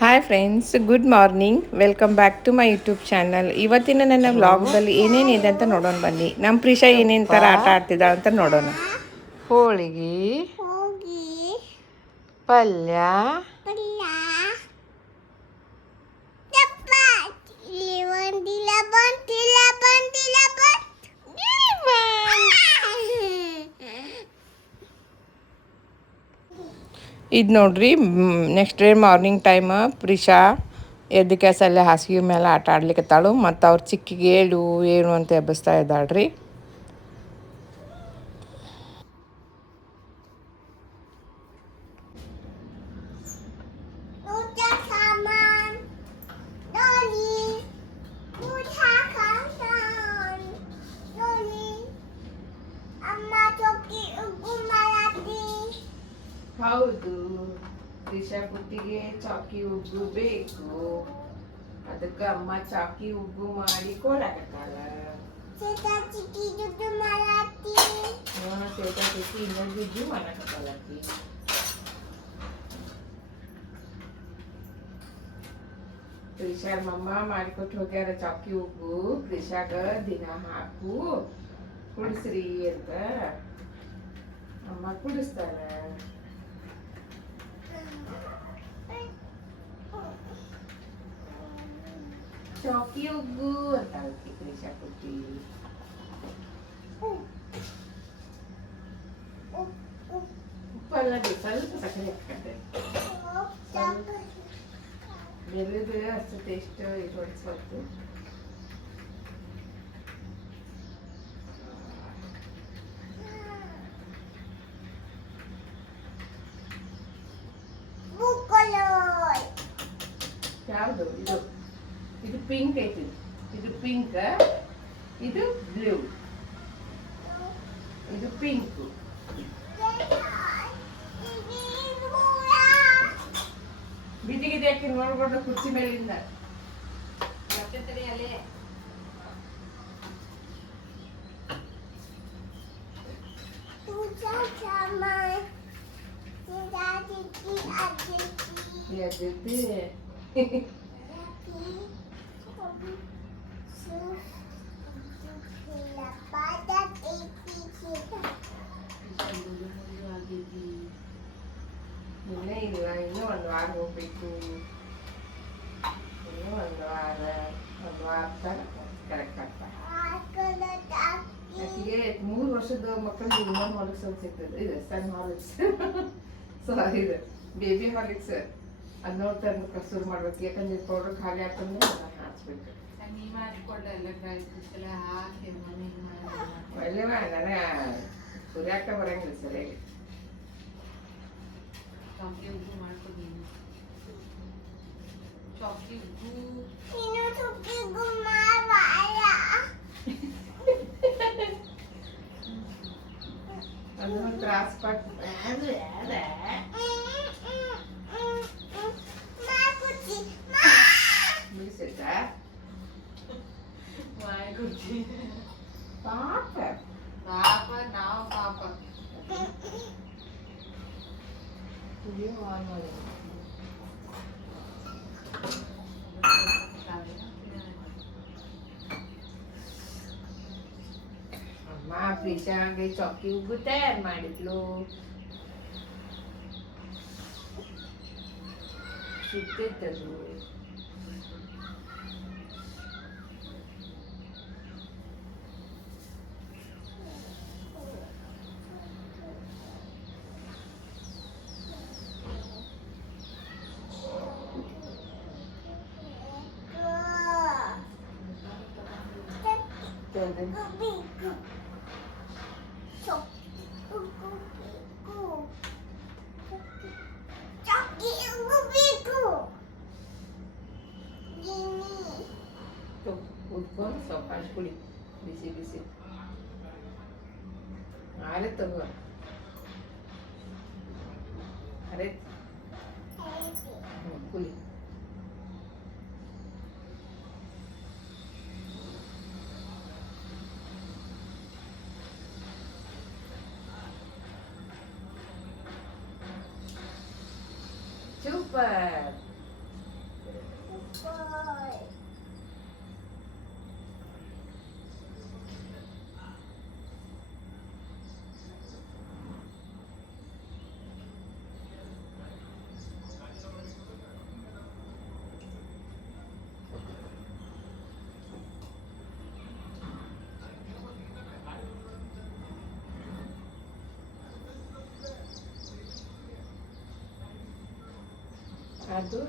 Hi friends, good morning. Welcome back to my YouTube channel. ಇವತ್ತಿನ ನನ್ನ ವ್ಲಾಗ್ದಲ್ಲಿ ಏನೇನಿದೆ ಅಂತ ನೋಡೋಣ ಬನ್ನಿ. ನಮ್ಮ ಪ್ರಿಷಾ ಏನೇನು ಥರ ಆಟ ಆಡ್ತಿದ್ದಾಳೆ ಅಂತ ನೋಡೋಣ. ಹೋಳಿಗೆ, ಪಲ್ಯ, ಇದು ನೋಡ್ರಿ. Next day morning time Prisha ಎದ್ದು ಕೆಸಲ್ಲೇ ಹಾಸಿಗೆ ಮೇಲೆ ಆಟ ಆಡ್ಲಿಕ್ಕತ್ತಾಳು. ಮತ್ತು ಅವ್ರ ಚಿಕ್ಕಿಗೆ ಏಳು ಏಳು ಅಂತ ಎಬ್ಬಿಸ್ತಾ ಇದ್ದಾಳ್ರಿ. ಹೌದು, ಪ್ರಿಷಾ ಪುಟ್ಟಿಗೆ ಚಾಕಿ ಉಗ್ಗು ಬೇಕು. ಅದಕ್ಕೆ ಅಮ್ಮ ಚಾಕಿ ಉಗ್ಗು ಮಾಡಿ ಕೊಡಕತ್ತಾಳ. ಸೇತಾ ಚಿಕ್ಕಿ ಇನ್ನೊಂದು ಗುಜ್ಜು ಮಾಡಕತ್ತಾಳಕಿ. ಪ್ರಿಷಾಗ ಮಮ್ಮ ಮಾಡಿಕೊಟ್ಟು ಹೋಗ್ಯಾರ ಚಾಕಿ ಉಗ್ಗು. ಪ್ರಿಷಾಗ ದಿನ ಹಾಕು ಕುಡಿಸ್ರಿ ಅಂತ ಅಮ್ಮ ಕುಡಿಸ್ತಾರ. ಚಾಕಿ ಉಗ್ಗು ಅಂತ ಅದಕ್ಕೆ ಪ್ರಿಷಾ ಪುಟ್ಟಿ. ಉಪ್ಪೆಲ್ಲ ಸ್ವಲ್ಪ ಸಕ್ಕರೆ ಹಾಕತ್ತೆ. ಬೆಲ್ಲದ ಅಷ್ಟು ಟೇಸ್ಟ್ ಇದು ಹೊಡ್ಸ್ಬೇಕು. ಯಾವುದು ಇದು? ಇದು ಪಿಂಕ್ ಐತಿ. ಇದು ಪಿಂಕ್, ಇದು ಬ್ಲೂ, ಇದು ಪಿಂಕ್. ಬಿದಿಗಿದೆ ಯಾಕೆ ನೋಡ್ಕೊಂಡು ಕುರ್ಚಿ ಮೇಲಿಂದ ಅಲ್ಲೇ. ಇನ್ನೇ ಇಲ್ಲ, ಇನ್ನೂ ಒಂದು ವಾರ ಹೋಗ್ಬೇಕು. ಇನ್ನೂ ಒಂದು ವಾರ ಕರೆಕ್ಟ್ ಆಗ್ತಾ. ಆಕೆಗೆ 3 ವರ್ಷದ ಮಕ್ಕಳಿಗೆ ಇನ್ನೊಂದು ಹಾರ್ಲಿಕ್ಸ್ ಸಿಗ್ತದೆ. ಇದು ಸಣ್ಣ ಹಾರ್ಲಿಕ್ಸ್, ಸಾರಿ, ಇದು ಬೇಬಿ ಹಾರ್ಲಿಕ್ಸ್. ಅದು ನೋಡ್ತಾ ಶುರು ಮಾಡ್ಬೇಕು. ಯಾಕಂದ್ರೆ ಪೌಡರ್ ಖಾಲಿ ಹಾಕಂದ್ರೆ ಹಾಕ್ಸ್ಬೇಕು. ಒಳ್ಳೆ ನನಗೆ ಸುರಿಯಾಕ ಬರಂಗಿಲ್ಲ ಸರಿಯಾಗಿ. ಅದೊಂದು ತ್ರಾಸ ಪಟ್ಟು ಬಿಡಿಸಿಟ್ಟ ಪಾಪ ಪಾಪ ನಾವು ಪಾಪ ಅಮ್ಮ ಪ್ರಿಷಾಗೆ ಚಾಕಿ ಉಗ್ಗು ತಯಾರು ಮಾಡಿದ್ಲು. ಸುತ್ತಿದ್ದದು. ಉಟ್ಕೊಂಡು ಸ್ವಲ್ಪ ಹಚ್ಕೊಡಿ, ಬಿಸಿ ಬಿಸಿ ಆರೆ ತಗೋ. ಅರೆ ಕುಲಿ. ಸೂಪರ್. ಅದು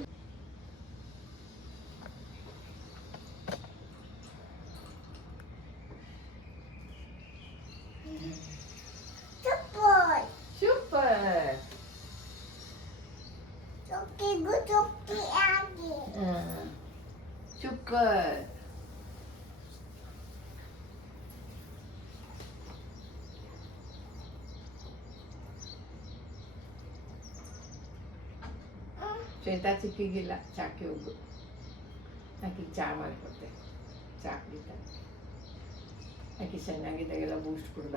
ಸೂಪರ್. ಸೂಪರ್. ಶ್ವೇತಾ ಚಿಕ್ಕಿಗಿಲ್ಲ ಚಾಕಿ ಹೋಗು, ಆಕೆ ಚಹಾ ಮಾಡಿಕೊಡ್ತೆ, ಚಹಾ ಕುಡಿತಾರೆ. ಆಕೆ ಚೆನ್ನಾಗಿದ್ದಾಗೆಲ್ಲ ಬೂಸ್ಟ್ ಕುಡ್ದ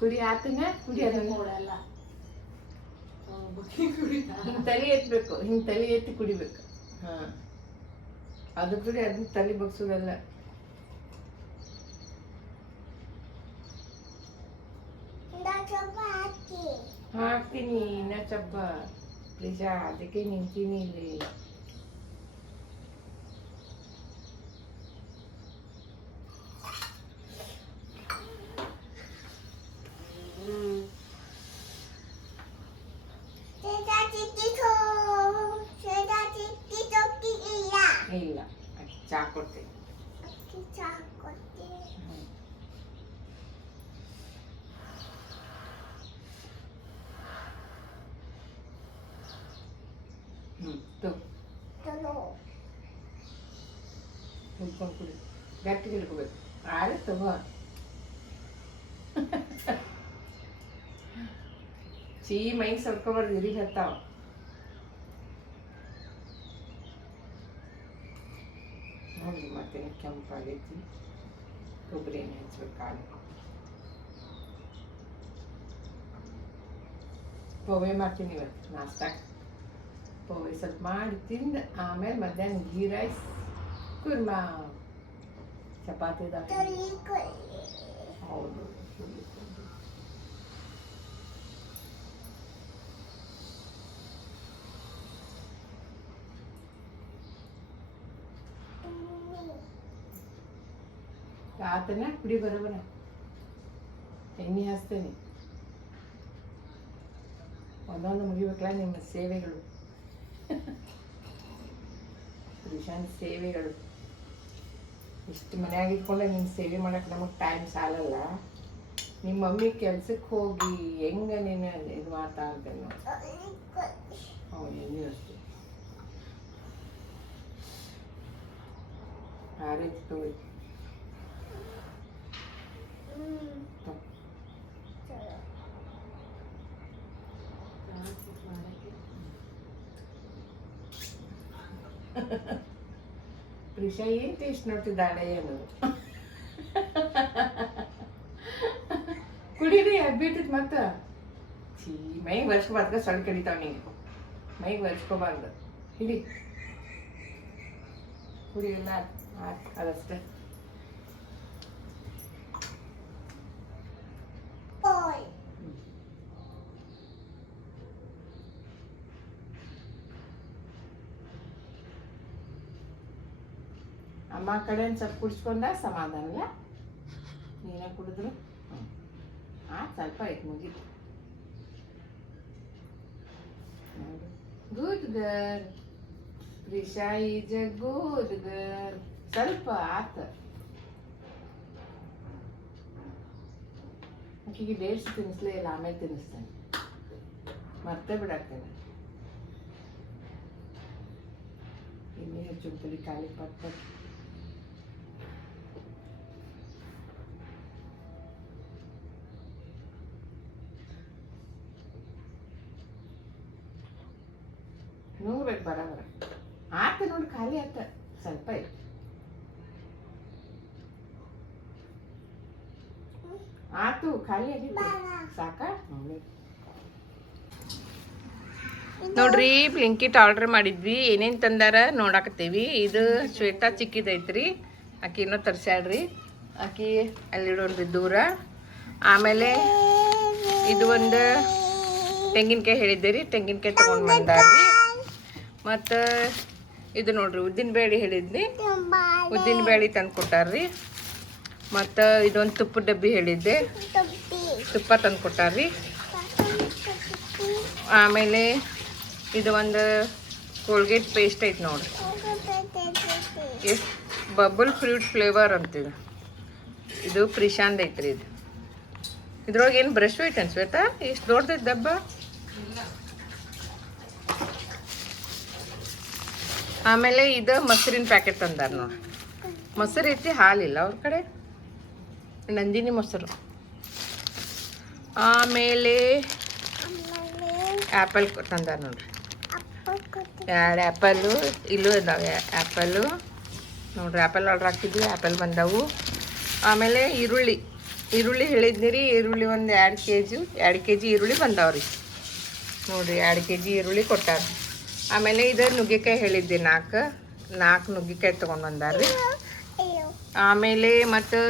ಕುಡಿ ಆತನ ಕುಡಿ. ಅದಲ್ಲ ಹಿಂಗೆ ತಲೆ ಎತ್ತಬೇಕು, ಹಿಂಗೆ ತಲೆ ಎತ್ತಿ ಕುಡಿಬೇಕು. ಹಾಂ, ಅದು ಕುಡಿ, ಅದನ್ನ ತಲೆ ಬಗ್ಸೋದಲ್ಲ. ಹಾಕ್ತೀನಿ ಇನ್ನ ಚಬ್ಬ ಪ್ಲೀಜ, ಅದಕ್ಕೆ ನಿಂತೀನಿ ಇಲ್ಲಿ. ಇಲ್ಲ, ಚಾ ಕೊಡ್ತೀನಿ. ಹುಡ್ಕೊಂಡು ಕುಡಿ, ಗಟ್ಟಿಗೆ ಹಿಡ್ಕೋಬೇಕು. ಆಯ್ತು ತಗೋ. ಚೀ ಮೈಗೆ ಸಡ್ಕೊಬಾರ್ದು, ಇರಿ ಹತ್ತಾವ. ನೋಡಿ ಮತ್ತೆ ಕೆಂಪಾಗೈತಿ, ಕೊಬ್ಬರಿ ಎಣ್ಣೆ ಹಚ್ಬೇಕು. ಕಾಳು ಪೋವೆ ಮಾಡ್ತೀನಿ ಇವತ್ತು ನಾಷ್ಟಾಕ್ಕೆ. ಪೋವೆ ಸ್ವಲ್ಪ ಮಾಡಿ ತಿಂದು ಆಮೇಲೆ ಮಧ್ಯಾಹ್ನ ಘೀ ರೈಸ್, ಕುರ್ಮಾ, ಚಪಾತಿ. ಹೌದು, ಆತನ ಕುಡಿ ಬರೋಬರ. ಎಣ್ಣೆ ಹಚ್ತೇನೆ, ಒಂದೊಂದು ಮುಗಿಬೇಕಲ್ಲ ನಿಮ್ಮ ಸೇವೆಗಳು, ರಿಷಾನ್ ಸೇವೆಗಳು. ಇಷ್ಟು ಮನ್ಯಾಗ ಇಟ್ಕೊಂಡೆ ನಿನ್ನ ಸೇವೆ ಮಾಡಕ್ಕೆ ನಮಗೆ ಟೈಮ್ ಸಾಲಲ್ಲ. ನಿಮ್ಮ ಮಮ್ಮಿ ಕೆಲ್ಸಕ್ಕೆ ಹೋಗಿ ಹೆಂಗೆ ನೀನು ಇದು ಮಾಡ್ತಾ ಇರ್ತೇನೆ. ಹೌದು, ಎಣ್ಣೆ ಅಷ್ಟೇ ಆ ರೀತಿ ತಗೋಯ್ತು. ಪ್ರಿಷಾ ಏನು ಟೇಸ್ಟ್ ನೋಡ್ತಿದ್ದಾಳೆ ಅನ್ನೋದು. ಕುಡೀರಿ, ಬಿಟ್ಟಿದ್ ಮತ್ತ ಚೀ ಮೈಗೆ ಬರ್ಸ್ಕೊಬಾರ್ದ, ಸೊಳ್ಳೆ ಕಡಿತಾವ ನಿಂಗೆ. ಮೈಗೆ ಬರ್ಸ್ಕೊಬಾರ್ದು, ಹಿಡಿ ಕುಡಿಯಲ್ಲ. ಅದಷ್ಟೇ. ಅಮ್ಮ ಕಡೆ ಸ್ವಲ್ಪ ಕುಡಿಸ್ಕೊಂಡ ಸಮಾಧಾನ ಇಲ್ಲ. ನೀನೇ ಕುಡಿದ್ರು ಸ್ವಲ್ಪ ಐತೆ, ಮುಗೀತು. Good girl, Prisha is A good girl. ಸ್ವಲ್ಪ ಆತ. ಆಕೆಗೆ ಡೇಟ್ಸ್ ತಿನ್ನಿಸ್ಲೇ ಇಲ್ಲ, ಆಮೇಲೆ ತಿನ್ನಿಸ್ತೇನೆ, ಮರ್ತೇ ಬಿಡಾಕ್ತೇನೆ. ಇನ್ನೇನು ಚುಂಪಲಿ ಖಾಲಿ ಪಟ್ ನುಂಗ್ಬೇಕು ಬರಬರ. ಆತ ನೋಡಿ, ಖಾಲಿ ಆತ, ಸ್ವಲ್ಪ ಐತೆ. ಆತು, ಖಾಲಿ ಆಗಿತ್ತು, ಸಾಕ. ನೋಡ್ರಿ, ಬ್ಲಿಂಕಿಟ್ ಆರ್ಡರ್ ಮಾಡಿದ್ವಿ. ಏನೇನು ತಂದಾರ ನೋಡಾಕತ್ತೀವಿ. ಇದು ಶ್ವೇತಾ ಚಿಕ್ಕಿದೈತ್ರಿ, ಆಕಿ ಇನ್ನೂ ತರ್ಸ್ಯಾಡ್ರಿ. ಆಕಿ ಅಲ್ಲಿಡೋಣ್ರಿ ದೂರ. ಆಮೇಲೆ ಇದು ಒಂದು ತೆಂಗಿನಕಾಯಿ ಹೇಳಿದ್ದೆ ರೀ, ತೆಂಗಿನಕಾಯಿ ತೊಗೊಂಡು ಬಂದಾರ್ರಿ. ಮತ್ತು ಇದು ನೋಡ್ರಿ ಉದ್ದಿನಬೇಳೆ ಹೇಳಿದ್ನಿ, ಉದ್ದಿನಬೇಳೆ ತಂದು ಕೊಟ್ಟಾರ್ರಿ. ಮತ್ತು ಇದೊಂದು ತುಪ್ಪದ ಡಬ್ಬಿ ಹೇಳಿದ್ದೆ, ತುಪ್ಪ ತಂದು ಕೊಟ್ಟಾರ್ರಿ. ಆಮೇಲೆ ಇದು ಒಂದು ಕೋಲ್ಗೇಟ್ ಪೇಸ್ಟ್ ಐತೆ ನೋಡ್ರಿ, ಎಷ್ಟು ಬಬಲ್ ಫ್ರೂಟ್ ಫ್ಲೇವರ್ ಅಂತಿದೆ. ಇದು ಪ್ರಿಶಾಂದ್ ಐತ್ರಿ. ಇದು ಇದ್ರೊಳಗೆ ಏನು ಬ್ರಷ್ ಐತೆ ಅನ್ಸ್ವೇತಾ? ಎಷ್ಟು ದೊಡ್ಡದೈತೆ ಡಬ್ಬ. ಆಮೇಲೆ ಇದು ಮೊಸರಿನ ಪ್ಯಾಕೆಟ್ ತಂದಾರ ನೋಡಿ. ಮೊಸರು ಐತಿ, ಹಾಲಿಲ್ಲ ಅವ್ರ ಕಡೆ, ನಂದಿನಿ ಮೊಸರು. ಆಮೇಲೆ ಆ್ಯಪಲ್ ತಂದಾರ ನೋಡ್ರಿ, 2 ಆ್ಯಪಲ್ಲು ಇಲ್ಲೂ ಇದ್ದಾವೆ. ಆ್ಯಪಲ್ಲು ನೋಡ್ರಿ, ಆ್ಯಪಲ್ ಆರ್ಡ್ರ್ ಹಾಕಿದ್ವಿ, ಆ್ಯಪಲ್ ಬಂದವು. ಆಮೇಲೆ ಈರುಳ್ಳಿ ಹೇಳಿದ್ನಿ, ಈರುಳ್ಳಿ ಒಂದು 2 ಕೆ ಜಿ ಈರುಳ್ಳಿ ಬಂದಾವ್ರಿ ನೋಡ್ರಿ. 2 ಕೆ ಜಿ ಈರುಳ್ಳಿ ಕೊಟ್ಟಾರ. ಆಮೇಲೆ ಇದು ನುಗ್ಗೆಕಾಯಿ ಹೇಳಿದ್ದೆ, 4 ನುಗ್ಗೆಕಾಯಿ ತೊಗೊಂಡು ಬಂದಾರ್ರಿ. ಆಮೇಲೆ ಮತ್ತು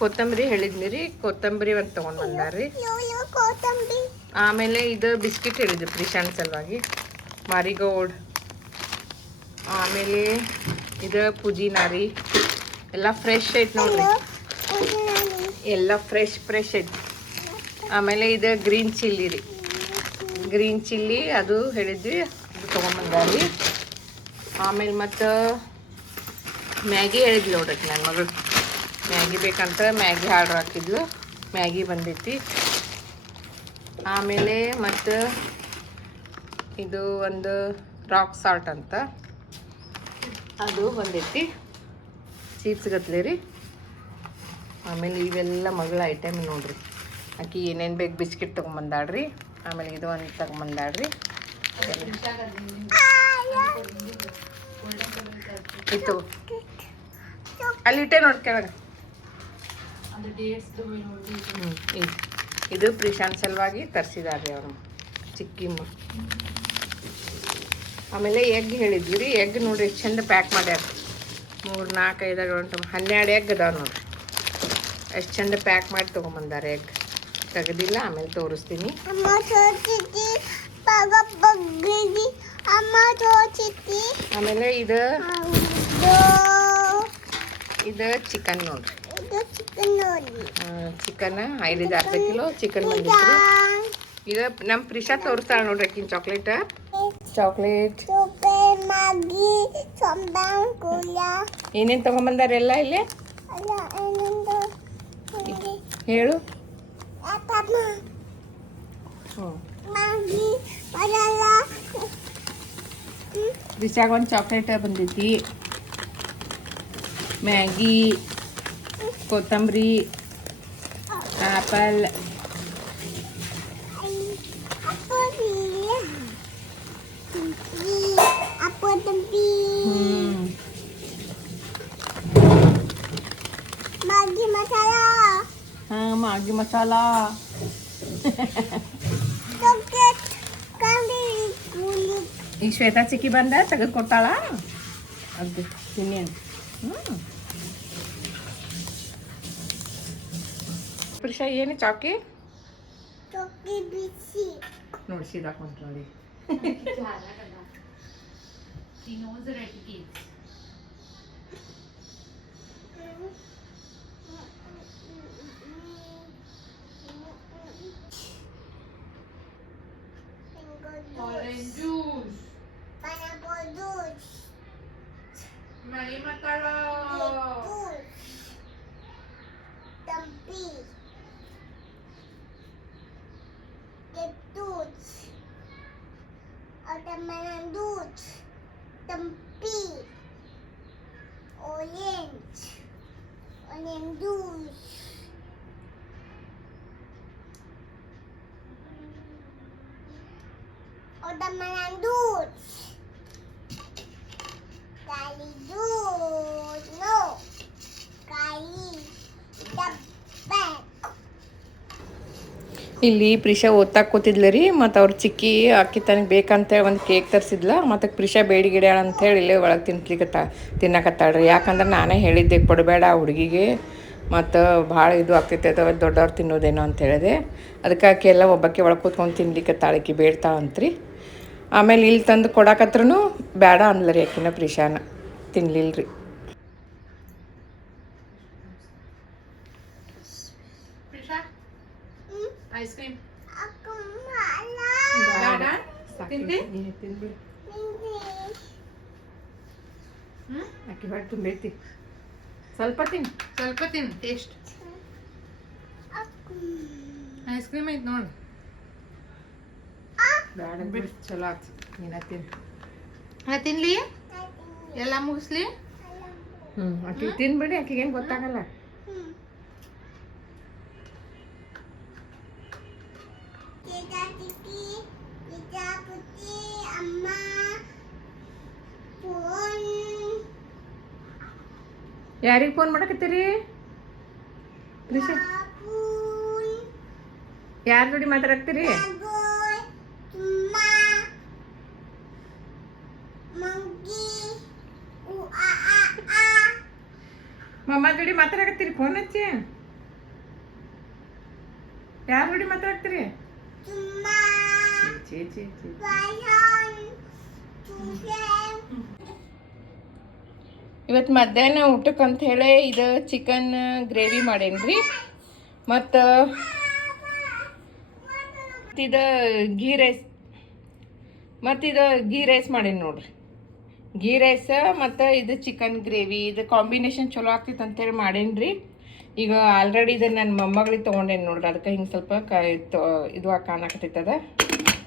ಕೊತ್ತಂಬರಿ ಹೇಳಿದ್ನಿ ರೀ, ಕೊತ್ತಂಬರಿ ಒಂದು ತೊಗೊಂಡು ಬಂದಾರ್ರಿ. ಆಮೇಲೆ ಇದು ಬಿಸ್ಕಿಟ್ ಹೇಳಿದ್ವಿ ಪ್ರಿಶಾಂತ್ ಸಲುವಾಗಿ, ಮಾರಿಗೋಲ್ಡ್. ಆಮೇಲೆ ಇದು ಪುದೀನ ರೀ, ಎಲ್ಲ ಫ್ರೆಶ್ ಐತೆ ನೋಡ್ರಿ, ಎಲ್ಲ ಫ್ರೆಶ್ ಐತಿ. ಆಮೇಲೆ ಇದು ಗ್ರೀನ್ ಚಿಲ್ಲಿ ಅದು ಹೇಳಿದ್ವಿ, ಅದು ತೊಗೊಂಬಂದಾರಿ. ಆಮೇಲೆ ಮತ್ತು ಮ್ಯಾಗಿ ಹೇಳಿದ್ವಿ ನೋಡ್ರಿ, ನನ್ನ ಮಗಳು ಮ್ಯಾಗಿ ಬೇಕಂತ ಮ್ಯಾಗಿ ಆರ್ಡ್ರ್ ಹಾಕಿದ್ಲು, ಮ್ಯಾಗಿ ಬಂದೈತಿ. ಆಮೇಲೆ ಮತ್ತು ಇದು ಒಂದು ರಾಕ್ ಸಾಲ್ಟ್ ಅಂತ ಅದು ಬಂದೈತಿ, ಚೀಪ್ಸ್ ಗತ್ಲೆ ರೀ. ಆಮೇಲೆ ಇವೆಲ್ಲ ಮಗಳ ಐಟಮ್ ನೋಡ್ರಿ, ಆಕಿ ಏನೇನು ಬೇಕು ಬಿಸ್ಕಿಟ್ ತೊಗೊಂಬಂದಾಳ್ರಿ. ಆಮೇಲೆ ಇದು ಒಂದು ತೊಗೊಂಬಂದಾಳ್ರಿ. ಇತ್ತು ಅಲ್ಲಿ ಇಟ್ಟೆ ನೋಡಿ ಕೆಳಗೆ. ಇದು ಪ್ರಿಶಾಂತ್ ಸಲುವಾಗಿ ತರಿಸಿದಾರ್ರಿ ಅವರು, ಚಿಕ್ಕಿಮ್ಮ. ಆಮೇಲೆ ಎಗ್ ಹೇಳಿದ್ವಿ ರೀ, ಎಗ್ ನೋಡ್ರಿ ಎಷ್ಟು ಚಂದ ಪ್ಯಾಕ್ ಮಾಡ್ಯಾರ. 3, 4, 5, 6, 12 ಎಗ್ ಅದಾವ ನೋಡ್ರಿ, ಎಷ್ಟು ಚಂದ ಪ್ಯಾಕ್ ಮಾಡಿ ತೊಗೊಂಬಂದಾರೆ. ಎಗ್ ತೆಗೆದಿಲ್ಲ, ಆಮೇಲೆ ತೋರಿಸ್ತೀನಿ. ಆಮೇಲೆ ಇದು ಚಿಕನ್ ನೋಡ್ರಿ, ಚಿಕನ್ 5 ಅರ್ಧ ಕಿಲೋ ಚಿಕನ್ ಬಂದಿತ್ತು. ಇದು ನಮ್ಮ ಪ್ರಿಶಾ ತೋರಿಸ್ತಾಳೆ ನೋಡ್ರಿ, ಆಕಿನ ಚಾಕ್ಲೇಟ್ ಏನೇನು ತೊಗೊಂಬಂದಾರ ಎಲ್ಲ ಇಲ್ಲಿ ಹೇಳು. ಪ್ರಿಶಾಗ ಒಂದು ಚಾಕ್ಲೇಟ್ ಬಂದೈತಿ, ಮ್ಯಾಗಿ, ಕೊತ್ತಂಬರಿ, ಆ್ಯಪಲ್, ಮ್ಯಾಗಿ ಮಸಾಲ, ಈ ಶ್ವೇತಾ ಚಿಕ್ಕಿ ಬಂದ ತೆಗೆದು ಕೊಟ್ಟಾಳ ಅದು ತಿನ್ನಿ ಅಂತ. ಪ್ರಿಶಾ ಏನು ಚಾಕಿ ನೋಡಿ, ಸೀದಾಕೊಂತ ನೋಡಿ. Orange juice, pineapple juice, Mari Matalo, Tampi, Ketuts, Otamanan juice, Tampi, orange juice. Otamanan juice, Kali juice, no, Kali dabba. ಇಲ್ಲಿ ಪ್ರಿಶಾ ಓದ್ತಾಕ್ ಕೂತಿದ್ಲ ರೀ, ಮತ್ತು ಅವ್ರ ಚಿಕ್ಕಿ ಅಕ್ಕಿ ತನಗೆ ಬೇಕಂತೇಳಿ ಒಂದು ಕೇಕ್ ತರಿಸಿದ್ಲ. ಮತ್ತು ಪ್ರಿಶಾ ಬೇಡಿ ಗಿಡ್ಯಾಳ ಅಂತೇಳಿ ಇಲ್ಲೇ ಒಳಗೆ ತಿನ್ನಕತ್ತಾಳ್ರಿ. ಯಾಕಂದ್ರೆ ನಾನೇ ಹೇಳಿದ್ದೆ ಕೊಡಬೇಡ ಹುಡುಗಿಗೆ, ಮತ್ತು ಭಾಳ ಇದು ಆಗ್ತೈತೆ ಅದು ದೊಡ್ಡವ್ರು ತಿನ್ನೋದೇನೋ ಅಂತ ಹೇಳಿದೆ. ಅದಕ್ಕೆ ಆಕೆ ಎಲ್ಲ ಒಬ್ಬಕ್ಕೆ ಒಳಗೆ ಕೂತ್ಕೊಂಡು ತಿನ್ಲಿಕ್ಕತ್ತಾಳಕಿ ಬೇಡ್ತಾಳಂತ್ರಿ. ಆಮೇಲೆ ಇಲ್ಲಿ ತಂದು ಕೊಡಾಕತ್ರೂ ಬೇಡ ಅಂದ್ಲರಿ ಆಕಿನ ಪ್ರಿಶಾನ, ತಿನ್ಲಿಲ್ರಿ. ಐಸ್ ಕ್ರೀಮ್ ಬೇಡ ತಿಂಡಿ? ನೀನು ತಿಂದ್ಬಿಡು. ಅಕ್ಕಿ ಹೊಟ್ಟೆ ತುಂಬೈತಿ. ಸ್ವಲ್ಪ ತಿನ್ನು. ಸ್ವಲ್ಪ ತಿನ್ನು ಟೇಸ್ಟ್. ಐಸ್ ಕ್ರೀಮ್ ಐತೆ ನೋಡಿ. ಬೇಡ ಬಿಡು, ಚಲೋ ಆಯ್ತು. ನೀನು ತಿನ್ನು. ನಾ ತಿನ್ಲಿ? ಎಲ್ಲ ಮುಗಿಸ್ಲಿ? ಅಕ್ಕಿ ತಿನ್ಬಿಡಿ, ಅಕ್ಕಿಗೇನು ಗೊತ್ತಾಗಲ್ಲ. ಯಾರಿಗೆ ಫೋನ್ ಮಾಡಕತ್ತೀರಿ? ಯಾರ ಜೋಡಿ ಮಾತಾಡಕ್ತೀರಿ? ಮಮ್ಮ ಜೋಡಿ ಮಾತಾಡಕತ್ತೀರಿ? ಫೋನ್ ಹಚ್ಚಿ. ಯಾರ ಜೋಡಿ ಮಾತಾಡ್ತೀರಿ? ಚೀ ಚೀ ಚೀ. ಇವತ್ತು ಮಧ್ಯಾಹ್ನ ಊಟಕ್ಕೆ ಅಂತ ಹೇಳಿ ಇದು ಚಿಕನ್ ಗ್ರೇವಿ ಮಾಡೇನ್ರಿ. ಮತ್ತು ಇದು ಗೀ ರೈಸ್ ಮಾಡೇನಿ ನೋಡ್ರಿ. ಗೀ ರೈಸ್ ಮತ್ತು ಇದು ಚಿಕನ್ ಗ್ರೇವಿ, ಇದು ಕಾಂಬಿನೇಷನ್ ಚಲೋ ಆಗ್ತೈತೆ ಅಂತೇಳಿ ಮಾಡೇನ್ರಿ. ಈಗ ಆಲ್ರೆಡಿ ಇದು ನನ್ನ ಮೊಮ್ಮಗಳಿಗೆ ತೊಗೊಂಡೇನಿ ನೋಡ್ರಿ, ಅದಕ್ಕೆ ಹಿಂಗೆ ಸ್ವಲ್ಪ ಇದು ಕಾಣಕತ್ತೈತದ.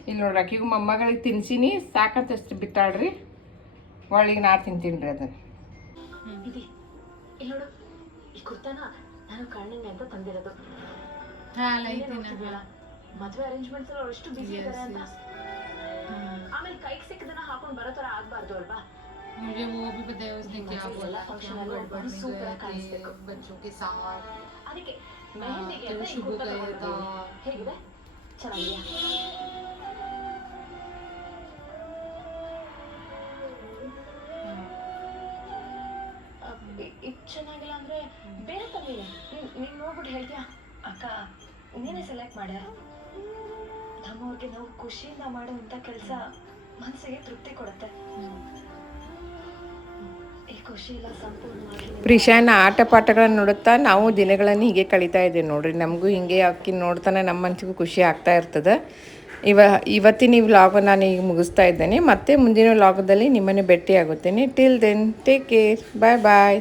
ಇಲ್ಲಿ ನೋಡ್ರಿ ಆಕಿಗೂ ಮೊಮ್ಮಗಳಿಗೆ ತಿನ್ಸೀನಿ, ಸಾಕಂತಷ್ಟು ಬಿತ್ತಾಳ್ರಿ. ಒಳ್ಳಿಗೆ ನಾ ತಿಂತೀನಿ ರೀ ಅದನ್ನು. ನೋಡು, ಈ ಕುರ್ತಾನ ನಾನು ಕಣ್ಣಿಗೆ ಅಂತ ತಂದಿರೋದು. ಮದ್ವೆ ಅರೇಂಜ್ಮೆಂಟ್ಸ್ ಎಲ್ಲ ಎಷ್ಟು ಬಿಸಿ ಇದ್ದಾರೆ ಅಂತ. ಆಮೇಲೆ ಕೈಗೆ ಸಿಕ್ಕದನ್ನ ಹಾಕೊಂಡು ಬರೋ ತರ ಆಗ್ಬಾರ್ದು ಅಲ್ವಾ? ಅದಕ್ಕೆ ಮೆಹಂದಿಗೆ ಹೇಗಿದೆ? ಚೆನ್ನಾಗಿದೆಯಾ? ಇದು ಚೆನ್ನಾಗಿಲ್ಲ ಅಂದ್ರೆ ಬೇರೆ ತಂದಿದೆ. ನೀನ್ ನೋಡ್ಬಿಟ್ಟು ಹೇಳ್ತೀಯಾ? ಅಕ್ಕ ನೀನೇ ಸೆಲೆಕ್ಟ್ ಮಾಡ್ಯಾರ. ನಮ್ಮವ್ರಿಗೆ ನಾವು ಖುಷಿಯಿಂದ ಮಾಡುವಂತ ಕೆಲಸ ಮನಸ್ಸಿಗೆ ತೃಪ್ತಿ ಕೊಡುತ್ತೆ. ಈ ಖುಷಿ ಎಲ್ಲ ಸಂಪೂರ್ಣವಾಗಿ ಪ್ರಿಶಾನ ಆಟ ಪಾಠಗಳನ್ನು ನೋಡುತ್ತಾ ನಾವು ದಿನಗಳನ್ನು ಹೀಗೆ ಕಳೀತಾ ಇದ್ದೀವಿ ನೋಡ್ರಿ. ನಮಗೂ ಹಿಂಗೆ ಅಕ್ಕಿ ನೋಡ್ತಾನೆ ನಮ್ಮ ಮನಸ್ಸಿಗೂ ಖುಷಿ ಆಗ್ತಾ ಇರ್ತದೆ. ಇವತ್ತಿನ ಈ ವ್ಲಾಗ್ ನಾನು ಈಗ ಮುಗಿಸ್ತಾ ಇದ್ದೇನೆ. ಮತ್ತೆ ಮುಂದಿನ ವ್ಲಾಗದಲ್ಲಿ ನಿಮ್ಮನ್ನು ಭೇಟಿ ಆಗುತ್ತೇನೆ. ಟಿಲ್ ದೆನ್ ಟೇಕ್ ಕೇರ್, ಬಾಯ್ ಬಾಯ್.